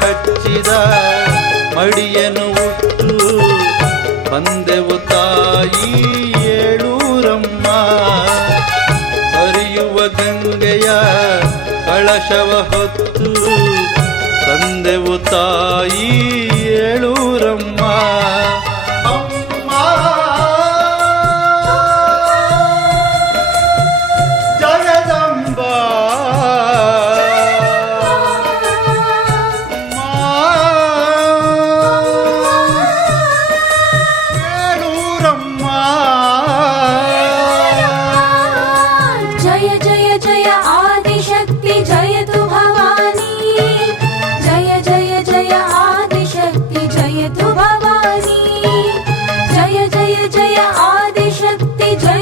ಹಚ್ಚಿದ ಮಡಿಯನು ಉಟ್ಟು ಬಂದೆವು ತಾಯಿ ಏಳೂರಮ್ಮ. ಹರಿಯುವ ಗಂಗೆಯ ಕಳಶವ ಹೊತ್ತು ತಂದೆವು ತಾಯಿ ಏಳೂರಮ್ಮ. जय